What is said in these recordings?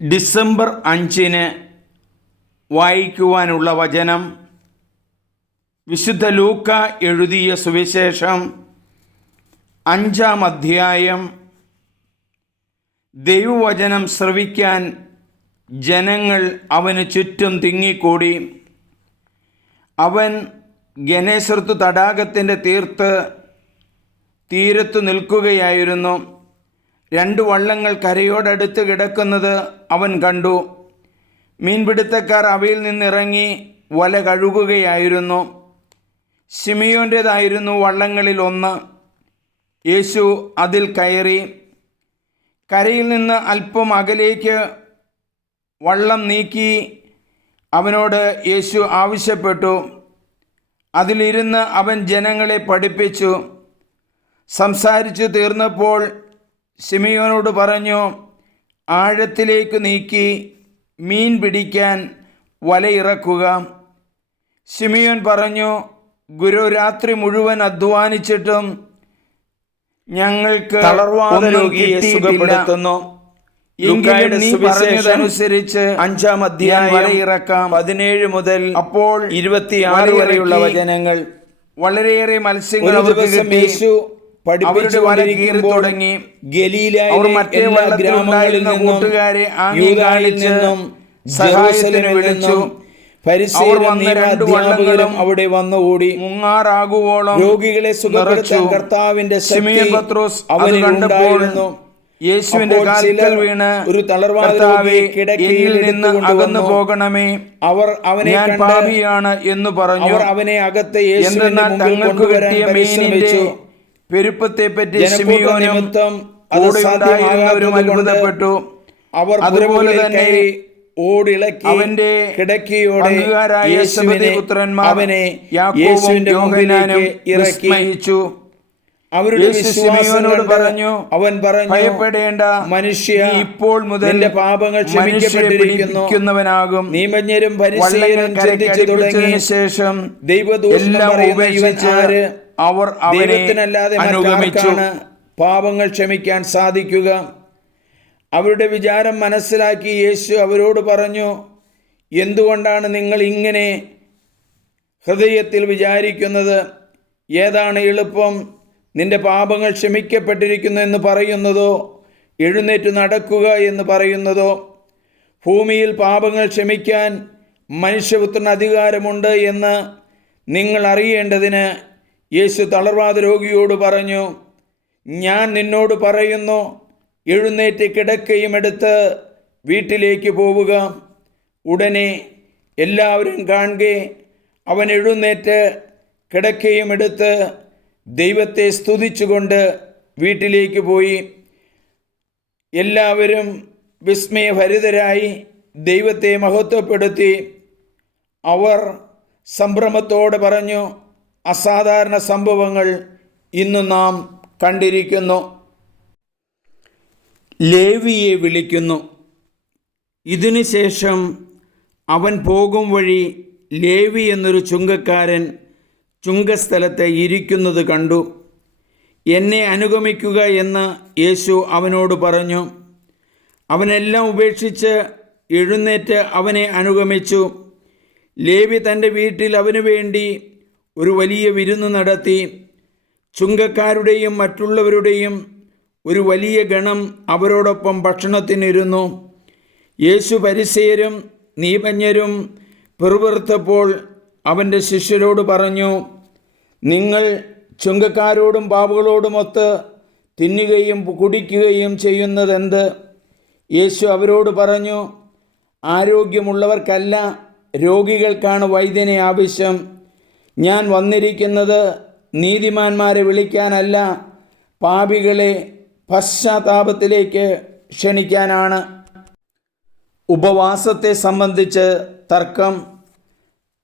December 5 വായിക്കുവാനുള്ള വചനം വിശുദ്ധ ലൂക്ക എഴുതിയ സുവിശേഷം 5-ാം അധ്യായം. ദൈവവചനം ശ്രവിക്കാൻ ജനങ്ങൾ അവന് ചുറ്റും തിങ്ങിക്കൂടി. അവൻ ഗനേസരത്തു തടാകത്തിൻ്റെ തീരത്തു നിൽക്കുകയായിരുന്നു. 2 വള്ളങ്ങൾ കരയോടടുത്ത് കിടക്കുന്നത് അവൻ കണ്ടു. മീൻപിടുത്തക്കാർ അവയിൽ നിന്നിറങ്ങി വല കഴുകുകയായിരുന്നു. ശിമിയോൻ്റേതായിരുന്നു വള്ളങ്ങളിൽ ഒന്ന്. യേശു അതിൽ കയറി. കരയിൽ നിന്ന് അല്പം അകലേക്ക് വള്ളം നീക്കി അവനോട് യേശു ആവശ്യപ്പെട്ടു. അതിലിരുന്ന് അവൻ ജനങ്ങളെ പഠിപ്പിച്ചു. സംസാരിച്ചു തീർന്നപ്പോൾ ശിമിയോനോട് പറഞ്ഞു, ആഴത്തിലേക്ക് നീക്കി മീൻ പിടിക്കാൻ വലയിറക്കുക. ശിമിയോൻ പറഞ്ഞു, ഗുരു, രാത്രി മുഴുവൻ അധ്വാനിച്ചിട്ടും ഞങ്ങൾക്ക് തളർവാദരോഗിയെ സുഖപ്പെടുത്തുന്നു. എങ്കിലും നീ പറഞ്ഞതനുസരിച്ച് 5-ാം അധ്യായം വലയിറക്കാം. 17 മുതൽ അപ്പോൾ 26 വരെയുള്ള വചനങ്ങൾ. വളരെയേറെ മത്സ്യങ്ങൾ ഒരു അവർക്ക് ദിവസം കിട്ടി. യേശു അവരുടെ വല കീറി തുടങ്ങി. അവർ മറ്റേ വള്ളത്തിലുണ്ടായിരുന്ന കൂട്ടുകാരെ ആംഗ്യം കാണിച്ച് സഹായത്തിന് വിളിച്ചു. അവർ വന്ന 2 വള്ളങ്ങളും അവിടെ വന്നുകൂടി. മുങ്ങാറാകുവോളം രോഗികളെ സുഖപ്പെടുത്താൻ കർത്താവിന്റെ ശിമോൻ പത്രോസ് അത് കണ്ടപ്പോൾ യേശുവിന്റെ കാൽക്കൽ വീണ്, ഒരു കർത്താവേ, എന്നിൽ നിന്ന് അകന്നു പോകണമേ, ഞാൻ പാപിയാണ് എന്ന് പറഞ്ഞു. അവനെ അകത്തെ എന്തെന്നാൽ തങ്ങൾക്ക് കിട്ടിയ മീനിന്റെ പെരുപ്പത്തെ പറ്റി ശിമിയോനും കൂടെയുണ്ടായിരുന്നവരും അത്ഭുതപ്പെട്ടു. അതുപോലെ തന്നെ അവന്റെ പങ്കുകാരായ സെബെദെയി പുത്രന്മാർ യാക്കോബും യോഹന്നാനും വിസ്മയിച്ചു. യേശു ശിമിയോനോട് പറഞ്ഞു, ഭയപ്പെടേണ്ട, മനുഷ്യ, ഇപ്പോൾ മുതൽ നിന്റെ പാപങ്ങൾ ക്ഷമിക്കപ്പെട്ടിരിക്കുന്നവനാകും. നിയമജ്ഞരും ഫരിസേയരും ചിന്തിച്ചു തുടങ്ങിയ ശേഷം ദൈവദൂഷണം പറയുന്നവനാര്? അവർ ദൈവത്തിനല്ലാതെ അനുഗമിച്ചു. പാപങ്ങൾ ക്ഷമിക്കാൻ സാധിക്കുക? അവരുടെ വിചാരം മനസ്സിലാക്കി യേശു അവരോട് പറഞ്ഞു, എന്തുകൊണ്ടാണ് നിങ്ങൾ ഇങ്ങനെ ഹൃദയത്തിൽ വിചാരിക്കുന്നത്? ഏതാണ് എളുപ്പം, നിന്റെ പാപങ്ങൾ ക്ഷമിക്കപ്പെട്ടിരിക്കുന്നു എന്ന് പറയുന്നതോ എഴുന്നേറ്റ് നടക്കുക എന്ന് പറയുന്നതോ? ഭൂമിയിൽ പാപങ്ങൾ ക്ഷമിക്കാൻ മനുഷ്യപുത്രന് അധികാരമുണ്ട് എന്ന് നിങ്ങൾ അറിയേണ്ടതിന് യേശു തളർവാദ രോഗിയോട് പറഞ്ഞു, ഞാൻ നിന്നോട് പറയുന്നു, എഴുന്നേറ്റ് കിടക്കയും എടുത്ത് വീട്ടിലേക്ക് പോവുക. ഉടനെ എല്ലാവരും കാണുകെ അവൻ എഴുന്നേറ്റ് കിടക്കയും എടുത്ത് ദൈവത്തെ സ്തുതിച്ചുകൊണ്ട് വീട്ടിലേക്ക് പോയി. എല്ലാവരും വിസ്മയഭരിതരായി ദൈവത്തെ മഹത്വപ്പെടുത്തി. അവർ സംഭ്രമത്തോടെ പറഞ്ഞു, അസാധാരണ സംഭവങ്ങൾ ഇന്ന് നാം കണ്ടിരിക്കുന്നു. ലേവിയെ വിളിക്കുന്നു. ഇതിനുശേഷം അവൻ പോകും വഴി ലേവി എന്നൊരു ചുങ്കക്കാരൻ ചുങ്കസ്ഥലത്ത് ഇരിക്കുന്നത് കണ്ടു. എന്നെ അനുഗമിക്കുക എന്ന് യേശു അവനോട് പറഞ്ഞു. അവനെല്ലാം ഉപേക്ഷിച്ച് എഴുന്നേറ്റ് അവനെ അനുഗമിച്ചു. ലേവി തൻ്റെ വീട്ടിൽ അവനു വേണ്ടി ഒരു വലിയ വിരുന്ന് നടത്തി. ചുങ്കക്കാരുടെയും മറ്റുള്ളവരുടെയും ഒരു വലിയ ഗണം അവരോടൊപ്പം ഭക്ഷണത്തിനിരുന്നു. യേശു ഫരിസേയരും നിയമജ്ഞരും പിറുപിറുത്തപ്പോൾ അവൻ്റെ ശിഷ്യരോട് പറഞ്ഞു, നിങ്ങൾ ചുങ്കക്കാരോടും പാപികളോടുമൊത്ത് തിന്നുകയും കുടിക്കുകയും ചെയ്യുന്നതെന്ത്? യേശു അവരോട് പറഞ്ഞു, ആരോഗ്യമുള്ളവർക്കല്ല, രോഗികൾക്കാണ് വൈദ്യനെ ആവശ്യം. ഞാൻ വന്നിരിക്കുന്നത് നീതിമാന്മാരെ വിളിക്കാനല്ല, പാപികളെ പശ്ചാത്താപത്തിലേക്ക് ക്ഷണിക്കാനാണ്. ഉപവാസത്തെ സംബന്ധിച്ച് തർക്കം.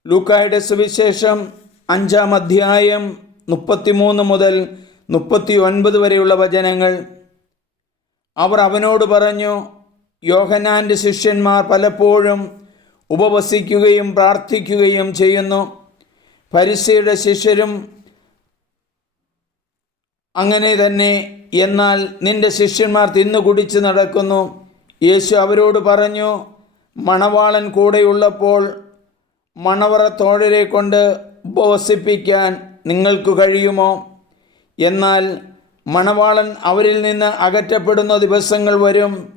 ലൂക്കായുടെ സുവിശേഷം 5-ാം അധ്യായം 33 മുതൽ 39 വരെയുള്ള വചനങ്ങൾ. അവർ അവനോട് പറഞ്ഞു, യോഹന്നാൻ്റെ ശിഷ്യന്മാർ പലപ്പോഴും ഉപവസിക്കുകയും പ്രാർത്ഥിക്കുകയും ചെയ്യുന്നു. ഫരിസേയരുടെ ശിഷ്യരും അങ്ങനെ തന്നെ. എന്നാൽ നിന്റെ ശിഷ്യന്മാർ തിന്നു കുടിച്ച് നടക്കുന്നു. യേശു അവരോട് പറഞ്ഞു, മണവാളൻ കൂടെയുള്ളപ്പോൾ മണവറ തോഴരെ കൊണ്ട് ഉപവസിപ്പിക്കാൻ നിങ്ങൾക്ക് കഴിയുമോ? എന്നാൽ മണവാളൻ അവരിൽ നിന്ന് അകറ്റപ്പെടുന്ന ദിവസങ്ങൾ വരും.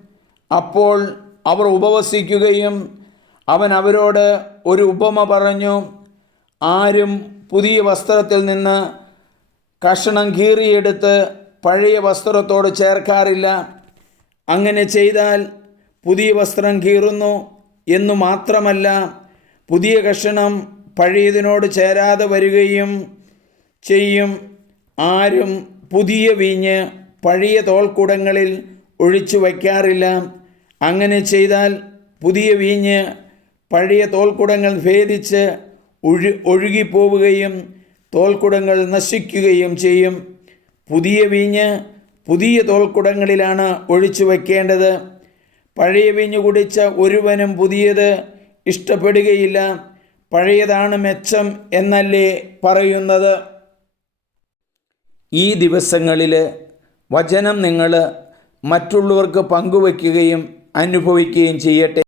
അപ്പോൾ അവർ ഉപവസിക്കുകയും അവൻ അവരോട് ഒരു ഉപമ പറഞ്ഞു. ആരും പുതിയ വസ്ത്രത്തിൽ നിന്ന് കഷണം കീറിയെടുത്ത് പഴയ വസ്ത്രത്തോട് ചേർക്കാറില്ല. അങ്ങനെ ചെയ്താൽ പുതിയ വസ്ത്രം കീറുന്നു എന്നു മാത്രമല്ല, പുതിയ കഷണം പഴയതിനോട് ചേരാതെ വരികയും ചെയ്യും. ആരും പുതിയ വീഞ്ഞ് പഴയ തോൽക്കുടങ്ങളിൽ ഒഴിച്ചു വയ്ക്കാറില്ല. അങ്ങനെ ചെയ്താൽ പുതിയ വീഞ്ഞ് പഴയ തോൽക്കുടങ്ങൾ ഭേദിച്ച് ഒഴുകിപ്പോവുകയും തോൽക്കുടങ്ങൾ നശിക്കുകയും ചെയ്യും. പുതിയ വീഞ്ഞ് പുതിയ തോൽക്കുടങ്ങളിലാണ് ഒഴിച്ചു വയ്ക്കേണ്ടത്. പഴയ വീഞ്ഞ് കുടിച്ച ഒരുവനും പുതിയത് ഇഷ്ടപ്പെടുകയില്ല. പഴയതാണ് മെച്ചം എന്നല്ലേ പറയുന്നത്. ഈ ദിവസങ്ങളിൽ വചനം നിങ്ങൾ മറ്റുള്ളവർക്ക് പങ്കുവയ്ക്കുകയും അനുഭവിക്കുകയും ചെയ്യട്ടെ.